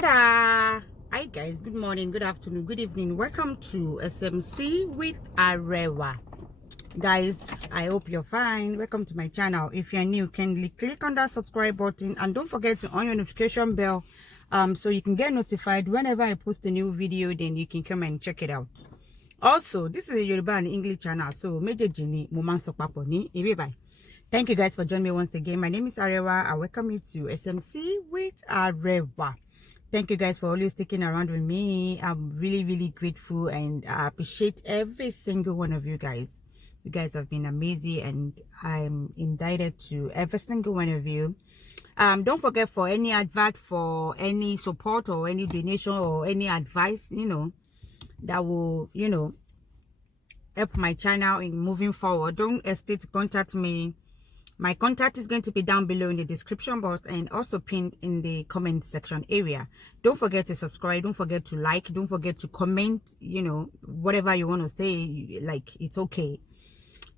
Ta-da! Hi guys, good morning, good afternoon, good evening. Welcome to SMC with Arewa. Guys, I hope you're fine. Welcome to my channel. If you're new, kindly click on that subscribe button and don't forget to on your notification bell so you can get notified whenever I post a new video. Then you can come and check it out. Also, this is a Yoruba and English channel, so thank you guys for joining me once again. My name is Arewa. I welcome you to SMC with Arewa. Thank you guys for always sticking around with me. I'm really grateful and I appreciate every single one of you guys. You guys have been amazing and I'm indebted to every single one of you. Don't forget, for any advert, for any support or any donation or any advice, that will, help my channel in moving forward, don't hesitate to contact me. My contact is going to be down below in the description box and also pinned in the comment section area. Don't forget to subscribe. Don't forget to like. Don't forget to comment, whatever you want to say, like, it's okay.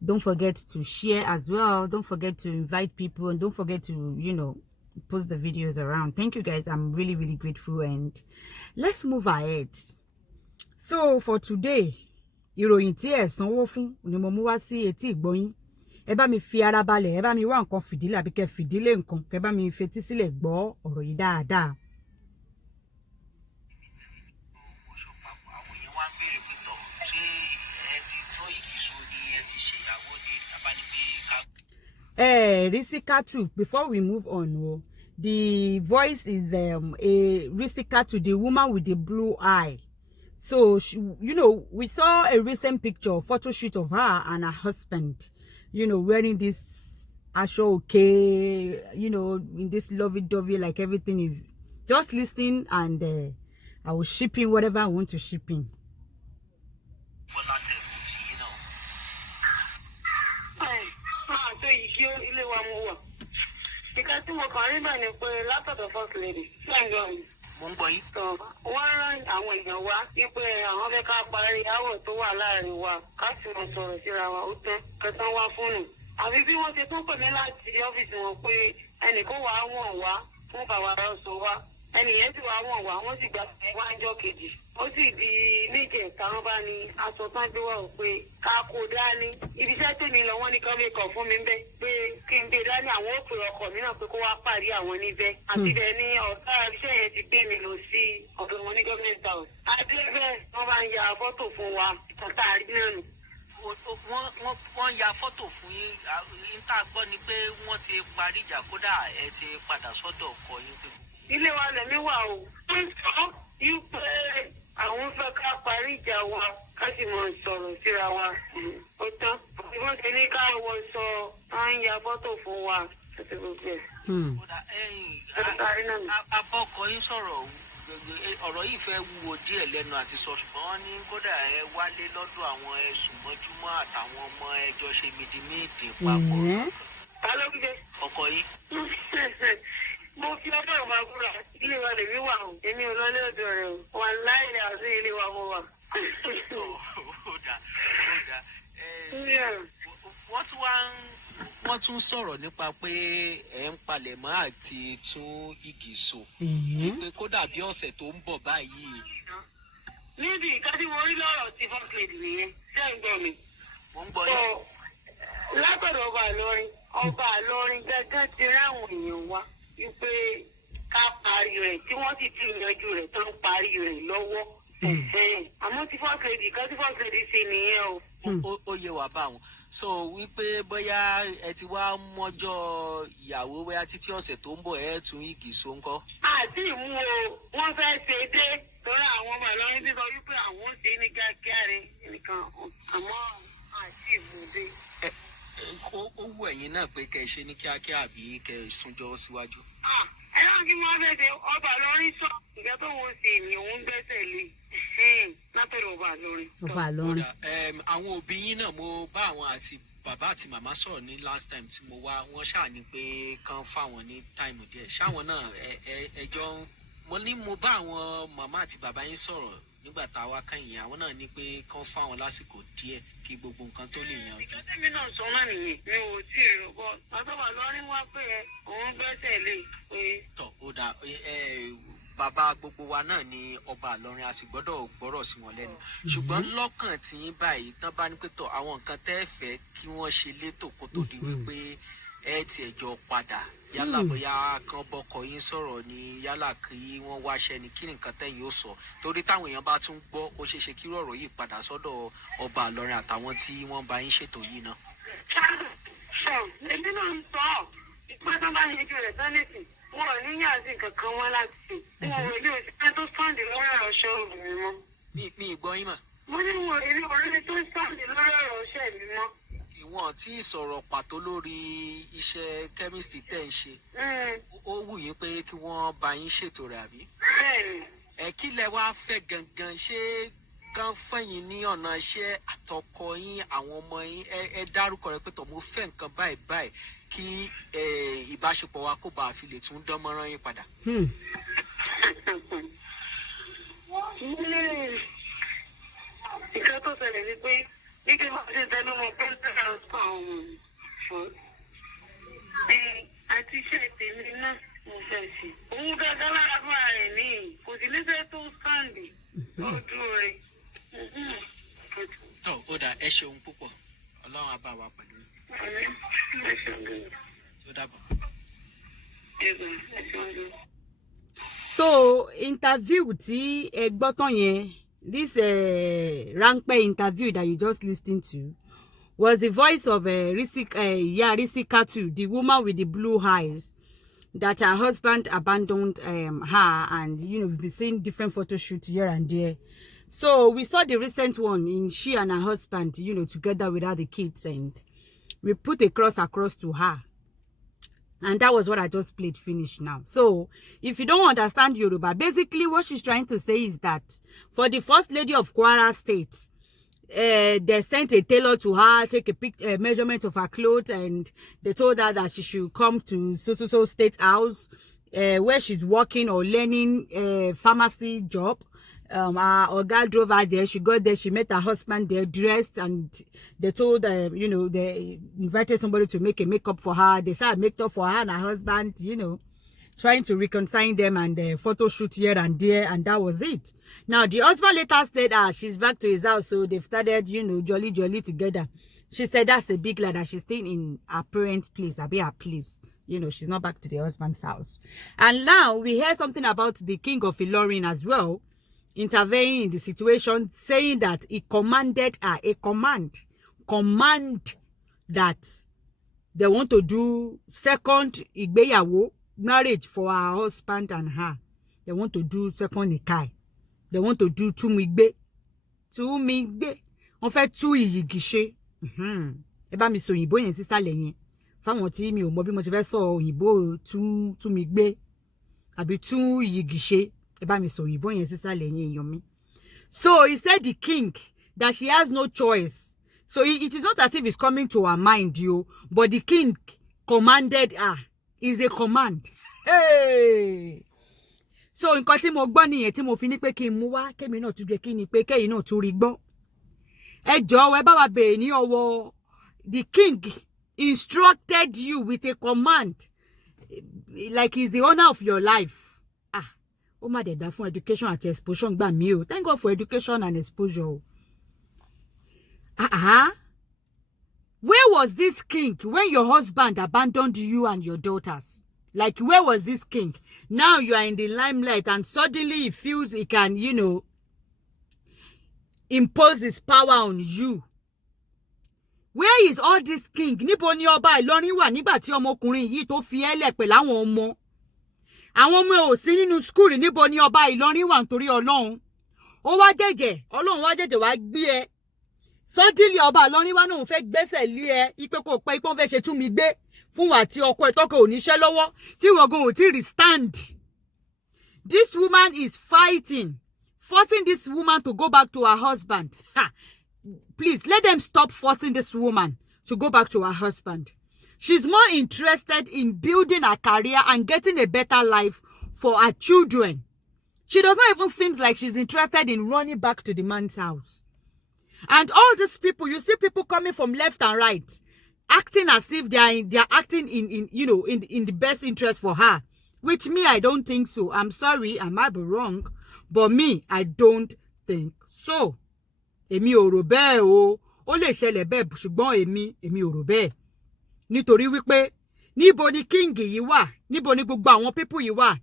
Don't forget to share as well. Don't forget to invite people and don't forget to, post the videos around. Thank you guys. I'm really grateful and let's move ahead. So for today, ìròyìn tí ẹ sanwó fún ni mo mú wá sí etí ìgbọ́yín. Ẹ bá mi fi ara balẹ̀, ẹ bá mi wá nǹkan fìdílé àbí kẹ́ fìdílé nǹkan, kẹ́ bá mi fetí sílẹ̀ gbọ́ ọ̀rọ̀ yìí dáadáa. Risikatu, before we move on, the voice is a Risikatu, the woman with the blue eye. So she, we saw a recent picture, photo shoot of her and her husband, wearing this ashoke, in this lovey-dovey, like everything is just listening, and I was shipping whatever I want to ship in. So wọ́n rán àwọn èèyàn wá wípé àwọn fẹ́ ká parí àwọ̀ tó wà láàrin wa ká sì mọ̀ sọ̀rọ̀ síra wa ó tán kẹsàn wá fóònù. Àbí bí wọ́n ṣe tún pè mí láti ọ́fíìsì wọn pé ẹnìkan wà á wọ̀n wá fún bàbá ọ̀sọ̀ wa. Ẹnìyẹn sì wà á wọ̀n wá, wọ́n sì gbà pé wá ń jọ́ kejì. Ó sì di méjèèta wọn bá ní aṣọ tán gbé wà ó pé ká kó dání. Ibi iṣẹ́ tèmi lọ wọ́n ní kán lè kọ̀ fún mi bẹ́ẹ̀ pé kí n gbé dání àwọn ó pè ọkọ mi náà pé kó wá parí àwọn níbẹ̀. Àti bẹ́ẹ̀ ni ọ̀gá iṣẹ́ yẹn ti gbé mi lọ sí ọ̀dọ̀ wọn ní government house. Adébẹ̀ wọ́n bá ń ya fọ́tò fún wa tọ́ta àrí náà nù. Wọ́n ya fọ́tò fún yín. Níta gbọ́ ni pé wọ́n ti parí ìjà, kódà ẹ ti padà sọ́dọ̀ ọkọ yín. Ilé wa lẹ̀mí wà o. Wọ́n sọ wípé àwọn fẹ́ ká parí ìjà wa ká sì mọ̀ sọ̀rọ̀ síra wa. Ó tán. Wọ́n ti ní ká wọ sọ à ń ya fọ́tò fún wa àti gbogbo ẹ̀. Abọ́kọ yín sọ̀rọ̀, ọ̀rọ̀ yìí fẹ́ wúwo díẹ̀ lẹ́nu àti sọ, ṣùgbọ́n wọ́n ní kódà ẹ wálé lọ́dọ̀ àwọn ẹ̀sùn mọ́júmọ́ àtàwọn ọmọ ẹjọ́ ṣe mídìmídì papọ̀. Ta ló gbé? Ọkọ yìí. Mo fi ọjọ́ ìmọ̀gúnra ilé wa lèmi wà o. Èmi ò lọ lé ọ̀dọ̀ rẹ̀ o. Wà láìlè àti ilé wa mo wà. Ó dà. Wọ́n tún sọ̀rọ̀ nípa pé ẹ̀ ń palẹ̀mọ́ àti tún igi so. Pé kódà bí ọ̀sẹ̀ tó ń bọ̀ báyìí. Níbi ìkájí mo rí lọ́rọ̀ tí first lady nìyẹn. Ṣé ń gbọ́ mi? Mo ń gbọ́ yín. Látọ̀dọ̀ ọba Ìlọrin gẹ́gẹ́ ti ráwọn èèyàn wá wípé ká parí rẹ̀ tí wọ́n sì ti yanjú rẹ̀ tó ń parí rẹ̀ lọ́wọ́. Àmọ́ tí first lady ṣe nìyẹn o. Ó yé wa báwọn. So wípé bóyá ẹ ti wá mọ́jọ́ ìyàwó bóyá títí ọ̀sẹ̀ tó ń bọ̀ ẹ tún igi so ńkọ́. Àti ìmú o, wọ́n fẹ́ ṣe dé torí àwọn ọmọ Ìlọrin ti sọ wípé àwọn ó ṣe ní kíákíá rẹ̀ nìkan, àmọ́ àti ìmú dé. Ó wù ẹ̀yin náà pé kẹ́ ẹ ṣe ní kíákíá àbí kẹ́ ẹ súnjọ́ síwájú. Ẹ náà kí wọ́n fẹ́ ṣe ọba Ìlọrin sọ ìgbà tó wọ́n ṣe ni òun gbẹ́sẹ̀ lé látọ̀dọ̀ ọba Ìlọrin. Àwọn òbí yín náà, mo bá àwọn àti bàbá àti màmá sọ̀rọ̀ ní last time tí mo wá, wọ́n ṣáà ní pé kán fáwọn ní táìmù díẹ̀. Ṣáwọn náà ẹjọ́ mo bá àwọn màmá àti bàbá yín sọ̀rọ̀ nígbà tá a wá kẹ́yìn, àwọn náà ní pé kán fáwọn lásìkò díẹ̀ kí gbogbo nǹkan tó lè yanjú. Ìjọ́sẹ̀mí náà sọ náà nìyẹn, mi ò tí ì rò bọ́. Bàbá Ìlọrin wá pé òun gbẹ́sẹ̀ lé pé. Tọ́ ó dà bàbá gbogbo wa náà ni ọba Ìlọrin, a sì gbọ́dọ̀ gbọ́rọ̀ sí wọn lẹ́nu. Ṣùgbọ́n lọ́kàn tí yín báyìí tán bá ní pé tọ̀ àwọn nǹkan tẹ́ fẹ́ kí wọ́n ṣe létò kó tó di wípé ẹ tiẹ̀ jọ padà, yálà bóyá kan bọ́kọ yín sọ̀rọ̀ ni, yálà kí wọ́n wáṣẹ́ ni, kí nǹkan tẹ́yìn ó sọ, torí táwọn èèyàn bá tún gbọ́ ó ṣeé ṣe kí ọ̀rọ̀ yìí padà sọ́dọ̀ ọba Ìlọrin àtàwọn tí wọ́n bá yín ṣètò yìí náà. Èmi náà ń sọ ọ́ ìpín tó bá yanjú rẹ̀ tánìtì wọn ò ní yàtí kankan wọn láti ṣe wọn ò ilé òṣìṣẹ́ tó sáǹdì lọ́rọ̀ ọ̀ṣẹ́ obìnrin mọ́. Mi ìgbọ́ yín mà. Mo ní wọn ilé orí tó sáǹdì lọ́rọ̀ ọ̀ṣẹ́ mi mọ́. Ìwọ̀n tí sọ̀rọ̀ pàtó lórí iṣẹ́ chemist tẹ̀ ń ṣe. Ó wù yín pé kí wọ́n bá yín ṣètò rẹ̀ àbí? Bẹ́ẹ̀ni. Kí lẹ wá fẹ́ gangan, ṣé kán fẹ̀yìn ní ọ̀nà iṣẹ́ àtọkọ yín, àwọn ọmọ yín, ẹ dárúkọ rẹ̀ pé tọ̀ mo fẹ́ nǹkan báyìí báyìí kí ìbáṣepọ̀ wa kó bá a fi lè tún dán mọ́rán yín padà. Ìkan tó ṣẹlẹ̀ ni pé nígbà máa ṣe tẹnu mọ́ pé ń tẹ̀lé ọ̀sán àwọn ọmọ àti iṣẹ́ tèmi náà mo fẹ́ ṣe. Òun gángan lára fúnra rẹ̀ ní kò sí níṣẹ́ tó sáǹdì lọ́dún rẹ̀. Tọ́ ó dà, ẹ ṣeun púpọ̀, Ọlọ́run á bá wa pẹ̀lú. Tó dàbọ̀. So interview tí ẹ gbọ́ tán yẹn, this ráńpẹ́ interview that you just listened to was the voice of Risika, the woman with the blue eyes, that her husband abandoned her, and we've been seeing different photo shoots here and there. So we saw the recent one in she and her husband, together without the kids, and we put a cross across to her. And that was what I just played finish now. So, if you don't understand Yoruba, basically what she's trying to say is that for the first lady of Kwara State, they sent a tailor to her, take a measurement of her clothes, and they told her that she should come to so state house, where she's working or learning a pharmacy job. Our girl drove her there. She got there. She met her husband there, dressed, and they told they invited somebody to make a makeup for her. They started makeup for her and her husband, trying to reconcile them, and photo shoot here and there, and that was it. Now the husband later said, she's back to his house, so they've started, jolly together. She said that's a big lie, that she's staying in her parents' place, her place. She's not back to the husband's house. And now we hear something about the king of Illorin as well, intervening in the situation, saying that he commanded her, command that they want to do second ìgbéyàwó, marriage for her husband and her. They want to do second nikai. They want to do túmígbé. Wọ́n fẹ́ tú ìyìgì ṣe. Ẹ bá mi sọ òyìnbó yẹn sísàlẹ̀ yẹn. Fáwọn tí mi ò mọ̀ bí mo ti fẹ́ sọ òyìnbó túmígbé àbí tú ìyìgì ṣe. So he said the king, that she has no choice. So it is not as if it's coming to her mind, but the king commanded her. It's a command. Hey! So nǹkan tí mo gbọ́ nìyẹn tí mo fi ní pé kí n mú wá, kémi náà tún jẹ́ kí ni pé kẹ́yìn náà tún rí gbọ́. Ẹ jọ̀ọ́ ẹ bá wa bèèrè ní ọwọ́, the king instructed you with a command, like he's the owner of your life. Oh my dad, for education and exposure, thank God for education and exposure. Where was this king when your husband abandoned you and your daughters? Like, where was this king? Now you are in the limelight, and suddenly he feels he can, impose his power on you. Where is all this king? Níbo ni ọba Ìlọrin wà nígbà tí ọmọkùnrin yìí tó fi ẹlẹ̀ pẹ̀lú àwọn ọmọ? Àwọn ọmọ ò sí nínú school, níbo ni ọba Ìlọrin wà nítorí Ọlọ́run? Ó wá jẹ́jẹ́, Ọlọ́run wá jẹ́jẹ́ wá gbé ẹ. Suddenly ọba Ìlọrin wá náà fẹ́ gbẹ́sẹ̀ lé ẹ, ipe kò pẹ́ ipon fẹ́ ṣe tú mi gbé fún wa tí ọkọ ẹ̀ tọ́kọ ò níṣẹ́ lọ́wọ́, tí wọ́n gan ò tí rí stand. This woman is fighting, forcing this woman to go back to her husband. Please, let them stop forcing this woman to go back to her husband. She's more interested in building her career and getting a better life for her children. She does not even seem like she's interested in running back to the man's house. And all these people, you see people coming from left and right, acting as if they are acting in the best interest for her which me, I don't think so. I'm sorry, I might be wrong, but me, I don't think so. Èmi ò rò bẹ́ẹ̀ o. Ó lè ṣẹlẹ̀ bẹ́ẹ̀ ṣùgbọ́n èmi ò rò bẹ́ẹ̀. Nítorí wípé níbo ni king yìí wà? Níbo ni gbogbo àwọn people yìí wà?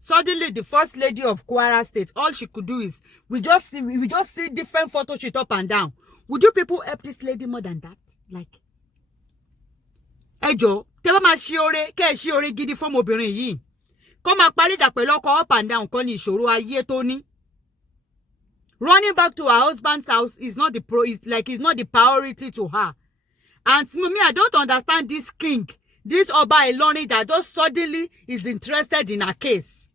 Suddenly, the first lady of Kwara State, all she could do is we just see different photo shoot up and down. Would you people help this lady more than that? Like, ẹjọ́, tẹ́ bá máa ṣe oore, kẹ́ ṣe oore gidi fún ọmọbìnrin yìí. Kó máa parí ìjà pẹ̀lú ọkọ up and down kan ní ìṣòro ayé tó ní. Running back to her husband's house is not the priority to her. And me, I don't understand this king, this Oba Illorin that just suddenly is interested in her case.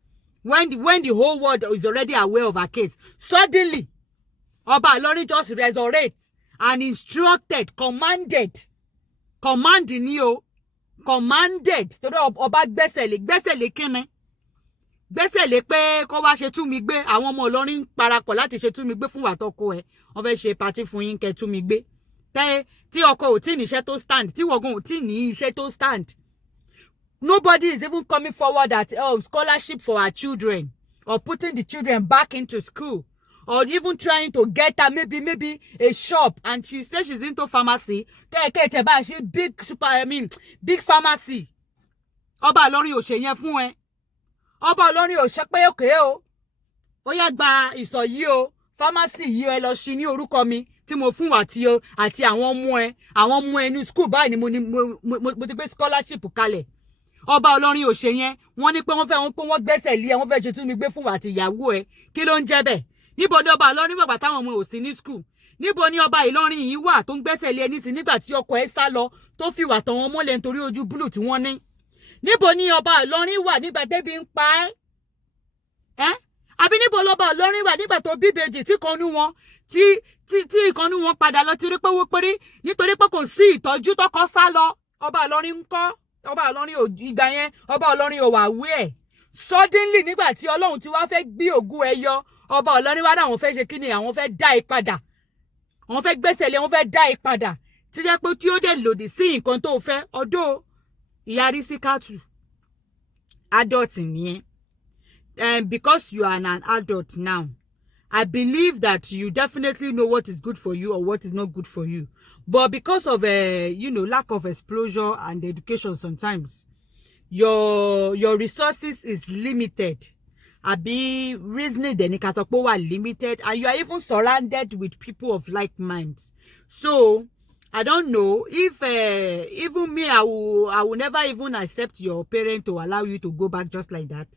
When the whole world is already aware of her case. Suddenly, Oba Illorin just resurrects and instructed, commanded ni o, commanded. Torí Ọba gbẹ́sẹ̀ lé kíni. Gbẹ́sẹ̀ lé pé kó wá ṣe tú mi gbé. Àwọn ọmọ Ìlọrin parapọ̀ láti ṣe tú mi gbé fún wa tọkọ ẹ̀. Wọ́n fẹ́ ṣe party fún yín kẹ́ tú mi gbé. Tí ọkọ ò tí ní iṣẹ́ tó stand, tí wọ̀gùn ò tí ní iṣẹ́ tó stand. Nobody is even coming forward at scholarship for our children or putting the children back into school or even trying to get her maybe a shop, and she says she's into pharmacy. Big pharmacy. Ọba Ìlọrin ò ṣe yẹn fún ẹ. Ọba Ìlọrin ò ṣe pé okay o. Ó yá gba ìsọ̀ yìí o. Pharmacy yìí ẹ lọ ṣí ní orúkọ mi tí mo fún wa àti àwọn ọmọ ẹ ní school báyìí ni mo ti gbé scholarship kalẹ̀. Ọba Ìlọrin ò ṣe yẹn. Wọ́n ní pé wọ́n gbẹ́sẹ̀ lé ẹ, wọ́n fẹ́ ṣe tú mi gbé fún wa àti ìyàwó ẹ. Kí ló ń jẹ́ bẹ́ẹ̀? Níbo ni Ọba Ìlọrin wà táwọn ọmọ ò sí ní school? Níbo ni Ọba Ìlọrin yìí wà tó ń gbẹ́sẹ̀ lé ẹ nísìn nígbà tí ọkọ ẹ sá lọ tó fi wà tàn wọ́n mọ́lẹ̀ nítorí ojú búlù tí wọ́n ní? Níbo ni Ọba Ìlọrin wà nígbà tẹ́bi ń pa ẹ́? Àbí níbo lọ́ba Ìlọrin wà nígbà tó bíbejì tí ìkànnú wọn padà lọ ti rí pé wó pérí nítorí pé kò sí ìtọ́jú tọkọ sá lọ? Ọba Ìlọrin ń kọ́. Ọba Ìlọrin ò ìgbà yẹn, Ọba Ìlọrin ò wà wí ẹ̀. Suddenly nígbà tí Ọlọ́run ti wá fẹ́ gbé ògùn ẹ yọ, Ọba Ìlọrin wá dáwọn fẹ́ ṣe kíni, àwọn fẹ́ dá ẹ padà. Àwọn fẹ́ gbẹ́sẹ̀ lé, àwọn fẹ́ dá ẹ padà. Tí jẹ́ pé tí ó dé lòdì sí nǹkan tó fẹ́, ọdún ìyá Rísíkátù adult nìyẹn. Because you are an adult now, I believe that you definitely know what is good for you or what is not good for you. But because of lack of exposure and education, sometimes your resources is limited. Àbí reasoning dẹ̀ ní ká sọ pé ó wà limited, and you are even surrounded with people of like minds. So I don't know if even me, I will never even accept your parent to allow you to go back just like that,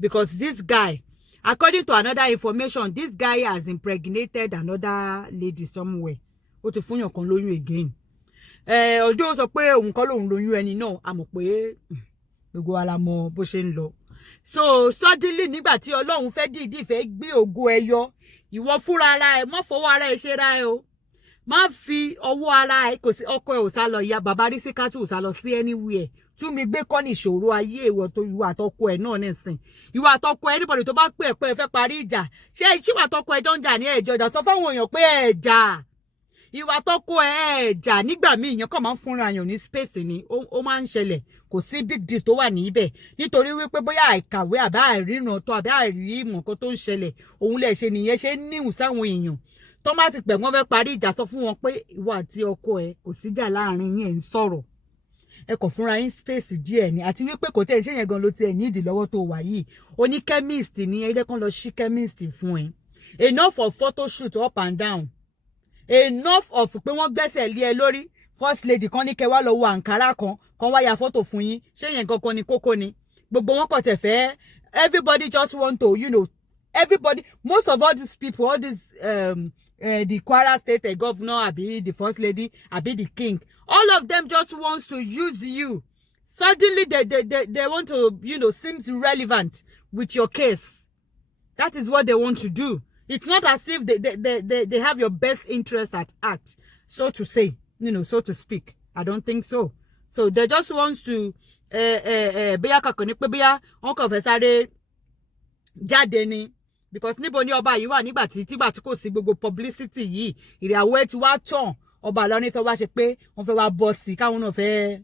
because this guy, according to another information, this guy has impregnated another lady somewhere. Ó ti fún yàn kan lóyún again. Ọjọ́ sọ pé òun kọ́ lòun lóyún ẹni náà, a mọ̀ pé gbogbo wa la mọ̀ bó ṣe ń lọ. So suddenly nígbà tí Ọlọ́run fẹ́ dìídì fẹ́ gbé ògo ẹ yọ, ìwọ fúnra ara ẹ má fọwọ́ ara ẹ ṣe ra ẹ o. Má fi ọwọ́ ara ẹ, kò sí ọkọ ẹ ò sá lọ, ìyá bàbá Rísíkátù ò sá lọ sí anywhere. Tú mi gbé kọ́ ní ìṣòro ayé ìwọ àtọkọ ẹ náà nísìn. Ìwọ àtọkọ ẹ, anybody tó bá pè ẹ pé ẹ fẹ́ parí ìjà. Ṣé ìwọ àtọkọ ẹ jọ ń jà ní ẹ̀jọ̀ ìjà? Sọ fáwọn èèyàn pé ẹ jà. Ìwọ àtọkọ ẹ jà nígbà míì èèyàn kàn máa ń fúnra èèyàn ní space ni. Ó máa ń ṣẹlẹ̀. Kò sí big deal tó wà níbẹ̀. Nítorí wípé bóyá àìkàwé àbá àìríran tó àbí àìrí ìmọ̀ kan tó ń ṣẹlẹ̀. Òun lè ṣe nìyẹn ṣe níhùn sáwọn èèyàn. Tó má ti pẹ̀ wọ́n fẹ́ parí ìjà, sọ fún wọn pé ìwọ àti ọkọ ẹ kò síjà láàrin yín, ẹ̀ ń sọ̀rọ̀. Ẹ kàn fúnra yín space díẹ̀ ni, àti wípé kò tẹ́ ẹ̀ ṣe yẹn gan ló ti ẹ̀ nídìí lọ́wọ́ tó wà yìí. O ní chemist ni, ẹ jẹ́ kán lọ ṣí chemist fún ẹ. Enough of photo shoot up and down. Enough of pé wọ́n gbẹ́sẹ̀ lé ẹ lórí. First lady kan ní kẹ́ wá lọ wo àǹkárá kan wá ya photo fún yín. Ṣé yẹn gangan ni kókó ni? Gbogbo wọn kàn tẹ̀ fẹ́. Everybody just want to, everybody, most of all these people, all these the Kwara State governor, àbí the first lady, àbí the king, all of them just wants to use you. Suddenly they want to, seems relevant with your case. That is what they want to do. It's not as if they have your best interest at heart, so to say, so to speak. I don't think so. So they just want to bóyá kankan ní pé bóyá wọ́n kàn fẹ́ sáré jáde ni, because níbo ni ọba yìí wà nígbà tí kò sí gbogbo publicity yìí, ìràwọ̀ ẹ̀ ti wá tàn. Ọba Ìlọrin fẹ́ wá ṣe pé wọ́n fẹ́ wá bọ́ sí káwọn náà fẹ́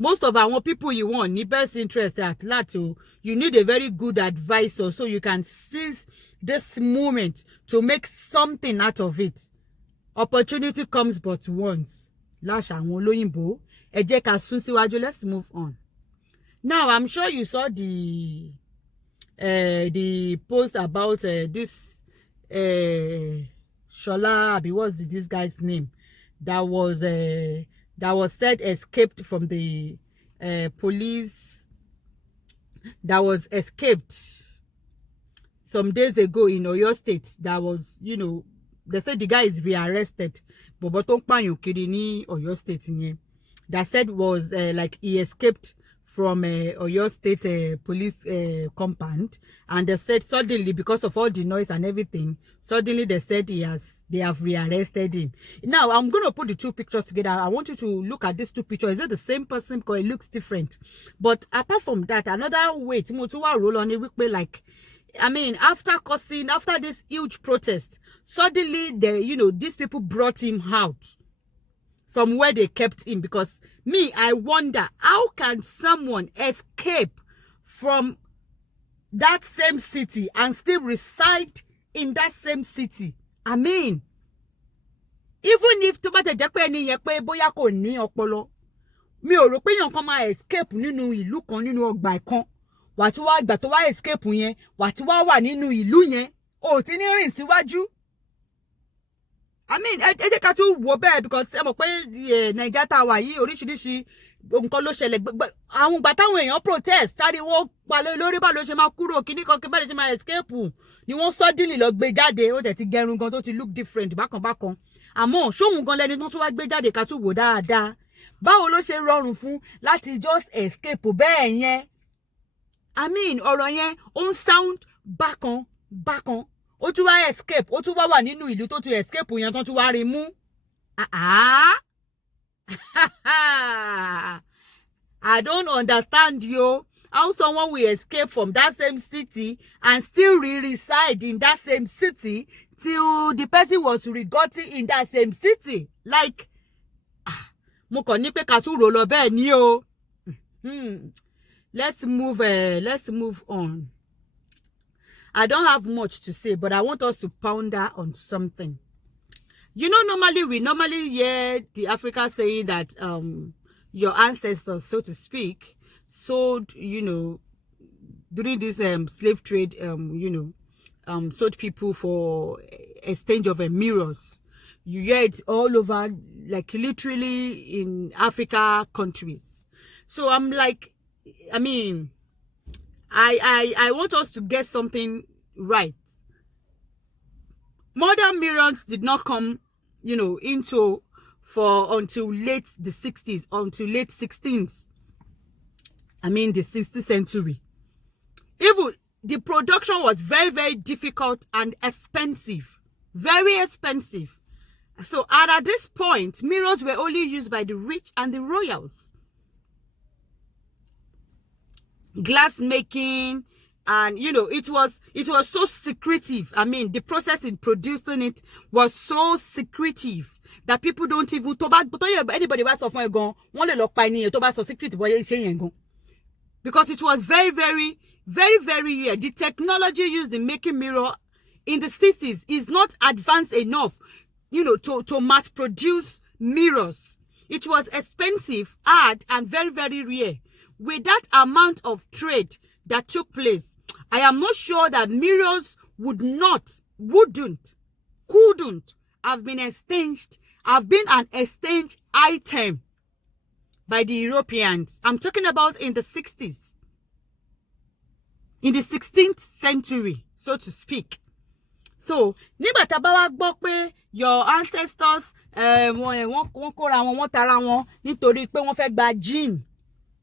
most of our people you want ní best interest at lato, you need a very good advisor so you can seize this moment to make something out of it. Opportunity comes but once. Láṣà àwọn olóyìnbó. Ẹ jẹ́ ká sún síwájú. Let's move on. Now, I'm sure you saw the post about this Shola Abi, what's this guy's name? That was said escaped from the police. That was escaped some days ago in Oyo State. That was, you know, they said the guy is rearrested. But tó ń pààyàn kiri ní Oyo State yẹn. That said was like he escaped from Oyo State police compound, and they said suddenly, because of all the noise and everything, suddenly they said they have rearrested him. Now I'm going to put the two pictures together. I want you to look at these two pictures. Is it the same person? Because it looks different. But apart from that, another way Timotuwa roll on it, like, I mean, after this huge protest, suddenly these people brought him out from where they kept him. Because I wonder, how can someone escape from that same city and still reside in that same city? I mean, even if tó bá tẹ̀ jẹ́ pé ẹni yẹn pé bóyá kò ní ọpọlọ, mi ò rò pé èèyàn kan máa escape nínú ìlú kan, nínú ọgbà kan, wà tí wá ìgbà tó wá escape yẹn, wà tí wà nínú ìlú yẹn, ó ti ní rìn síwájú. I mean, ẹ jẹ́ ká tún wò bẹ́ẹ̀, because ẹ mọ̀ pé Naija tá wà yìí oríṣiríṣi nǹkan ló ṣẹlẹ̀. Àwọn ìgbà táwọn èèyàn protest, táriwo palẹ̀ lórí bá ló ṣe máa kúrò, kíní kan kí bá lè ṣe máa escape, ni wọ́n suddenly lọ gbé jáde. Ó dẹ̀ ti gẹrun gan tó ti look different bákan bákan. Àmọ́ ṣóhun gan lẹni tó tún wá gbé jáde ká tún wò dáadáa. Báwo ló ṣe rọrùn fún láti just escape bẹ́ẹ̀ yẹn? I mean, ọ̀rọ̀ yẹn ó ń sound bákan bákan. Ó tún wá escape, ó tún wà nínú ìlú tó ti escape yẹn tán tún wá rí mú. I don't understand you. How someone will escape from that same city and still reside in that same city till the person was regotten in that same city. Like, mo kàn ní pé ká tún rò lọ bẹ́ẹ̀ ni o. Let's move on. I don't have much to say, but I want us to ponder on something. You know, we normally hear the Africa saying that your ancestors, so to speak, sold, during this slave trade, sold people for exchange of mirrors. You hear it all over, like literally in Africa countries. So I'm like, I mean, I want us to get something right. Modern mirrors did not come, until late the 60s, until late 16th. I mean, the 16th century. Even the production was very, very difficult and expensive. Very expensive. So at this point, mirrors were only used by the rich and the royals. Glass making, and it was so secretive. I mean, the process in producing it was so secretive that people don't even anybody was of my gun secret because it was very, very, very, very rare. The technology used in making mirror in the cities is not advanced enough, to mass produce mirrors. It was expensive, hard, and very, very rare. With that amount of trade that took place, I am not sure that mirrors couldn't have been an exchanged item by the Europeans. I'm talking about in the 60s. In the 16th century, so to speak. So, nígbà tá bá wá gbọ́ pé your ancestors, wọ́n kóra wọn, wọ́n tara wọn nítorí pé wọ́n fẹ́ gba gene,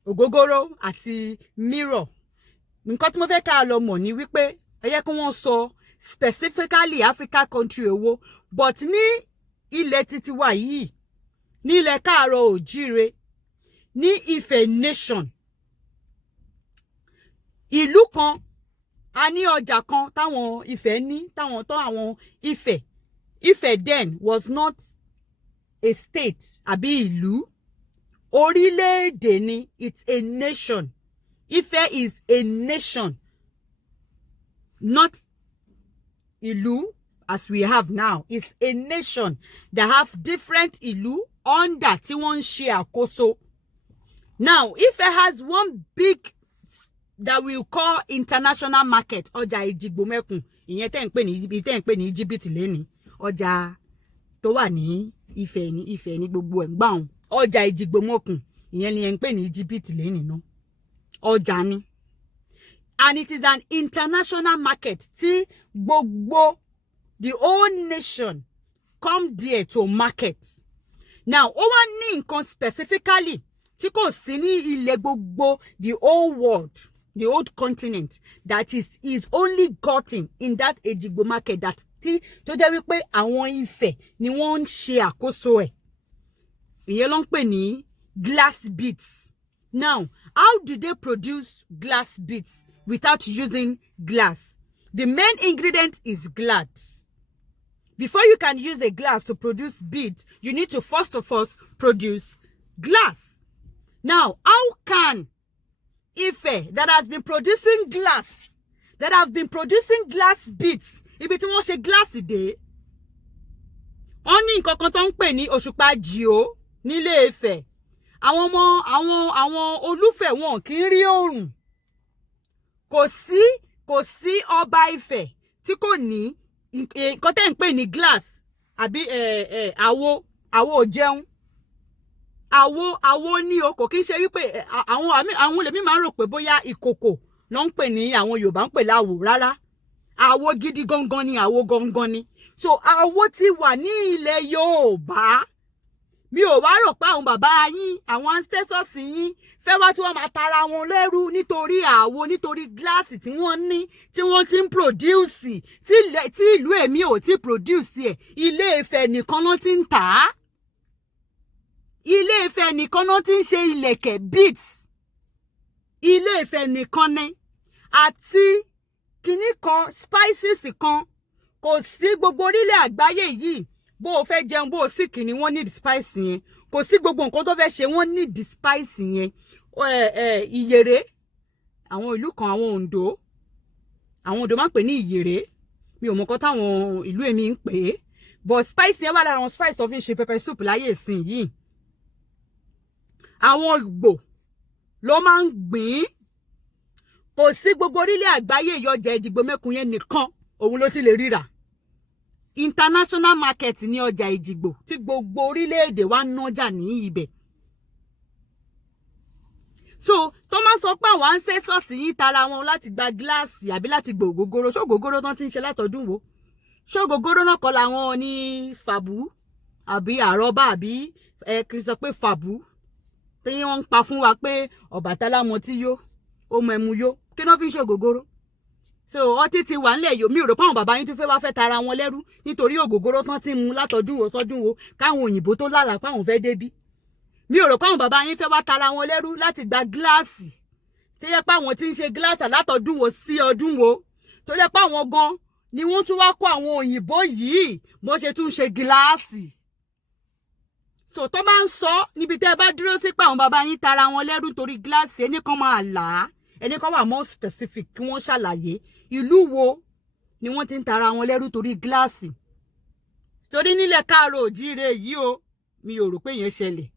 ògógóró àti mirror. Nǹkan tí mo fẹ́ ká lọ mọ̀ ni wípé ẹ yẹ kí wọ́n sọ specifically Africa country owó, but ní ilẹ̀ títí wa yìí, ní ilẹ̀ Káàárọ̀ Oòjíire, ní Ife nation, ìlú kan, a ní ọjà kan táwọn Ifẹ̀ ní, àwọn Ifẹ̀. Ife then was not a state, àbí ìlú. Orílẹ̀-èdè ni. It's a nation. Ife is a nation, not ìlú as we have now. It's a nation that have different ìlú under tí wọ́n ń ṣe àkóso. Now, Ife has one big that we call international market. Ọjà Ìjìgbòmẹ̀kùn. Ìyẹn tẹ́ ń pè ní Íjíbítì lẹ́ni. Ọjà tó wà ní Ife ní gbogbo ẹ̀ ń gbà wọn. Ọjà Ìjìgbòmẹ̀kùn. Ìyẹn ni ẹ̀ ń pè ní Íjíbítì lẹ́ni náà. Ọjà ni. And it is an international market. Tí gbogbo the whole nation come there to market. Now, ó wá ní nǹkan specifically tí kò sí ní ilẹ̀ gbogbo the whole world, the whole continent, that is only gotten in that Ejigbo market, that tí tó jẹ́ wípé àwọn Ifẹ̀ ni wọ́n ń ṣe àkóso ẹ̀. Ìyẹn ló ń pè ní glass beads. Now, how do they produce glass beads without using glass? The main ingredient is glass. Before you can use a glass to produce beads, you need to first of all produce glass. Now, how can Ife that has been producing glass, that have been producing glass beads, ibi tí wọ́n ṣe glass dé, wọ́n ní nǹkan kan tó ń pè ní òṣùpá jìó nílé Ifẹ̀. Àwọn Olúfẹ̀ wọn kì í rí oòrùn. Kò sí ọba Ifẹ̀ tí kò ní nǹkan tẹ́ ń pè ní glass àbí àwo jẹun. Àwo ní o, kò kí ń ṣe wípé àwọn lèmi máa ń rò pé bóyá ìkòkò ló ń pè ní àwọn Yorùbá ń pè láwo. Rárá, àwo gidi gangan ni, àwo gangan ni. So àwo ti wà ní ilẹ̀ Yorùbá. Mi ò wá rò pé àwọn bàbá yín, àwọn ancestors yín fẹ́ wá tí wọ́n máa tara wọn lẹ́rú nítorí àwo, nítorí gíláàsì tí wọ́n ní, tí wọ́n ti ń produce, tí ìlú èmi ò ti produce ẹ̀. Ilé Ifẹ̀ nìkan ló ti ń tà á. Ilé Ifẹ̀ nìkan ló ti ń ṣe ìlẹ̀kẹ̀ beads. Ilé Ifẹ̀ nìkan ni. Àti kinní kan, spices kan, kò sí gbogbo orílẹ̀ àgbáyé yìí. Bó o fẹ́ jẹun, bó o sì kìíní, wọ́n need spice yẹn. Kò sí gbogbo nǹkan tó fẹ́ ṣe, wọ́n need spice yẹn. Ìyèrè, àwọn ìlú kan, àwọn Oǹdó máa ń pè ní ìyèrè. Mi ò mọ̀ nǹkan táwọn ìlú èmi ń pè é. But spice yẹn wà lára àwọn spice tó fi ń ṣe pepper soup láyé ìsìn yìí. Àwọn Ìgbò ló máa ń gbìn. Kò sí gbogbo orílẹ̀ àgbáyé ìyọjà Ìjìgbòmẹ̀kùn yẹn nìkan òun ló ti lè ríra. International market ní ọjà Ìjìgbò tí gbogbo orílẹ̀-èdè wa ń nájà ní ibẹ̀. So tó máa sọ pé àwọn ancestors yìí tara wọn láti gba gíláàsì àbí láti gba ògógóró. Ṣó ògógóró tán ti ń ṣe látọdún wo? Ṣó ògógóró náà kọ́ làwọn ní fàbú àbí àrọ́bá àbí kì í sọ pé fàbú tí wọ́n ń pa fún wa pé Ọbàtálá mọ tí yó ó mọ ẹmu yó. Kí ló fi ń ṣe ògógóró? So ọtí ti wà nílẹ̀ yòó. Mi ò rò pé àwọn bàbá yín tún fẹ́ wá fẹ́ tara wọn lẹ́rú nítorí ògógóró tán ti mu látọdún wo sọ́dún wo káwọn òyìnbó tó lálàá pé àwọn fẹ́ débí. Mi ò rò pé àwọn bàbá yín fẹ́ wá tara wọn lẹ́rú láti gba gíláàsì tí yẹ pé àwọn tí ń ṣe gíláàsì látọdún wo sí ọdún wo, tó yẹ pé àwọn gan ni wọ́n tún wá kó àwọn òyìnbó yìí bó ṣe tún ṣe gíláàsì. So tó máa ń sọ níbi tẹ́ ẹ bá dúró sí pé àwọn bàbá yín tara wọn lẹ́rú nítorí gíláàsì, ẹni kan máa là á, ẹni kan wà more specific kí wọ́n ṣàlàyé ìlú wo ni wọ́n ti ń tara wọn lẹ́rú torí gíláàsì. Torí nílẹ̀ Káàárọ̀ Oòjíire yìí o, mi ò rò pé yẹn ṣẹlẹ̀.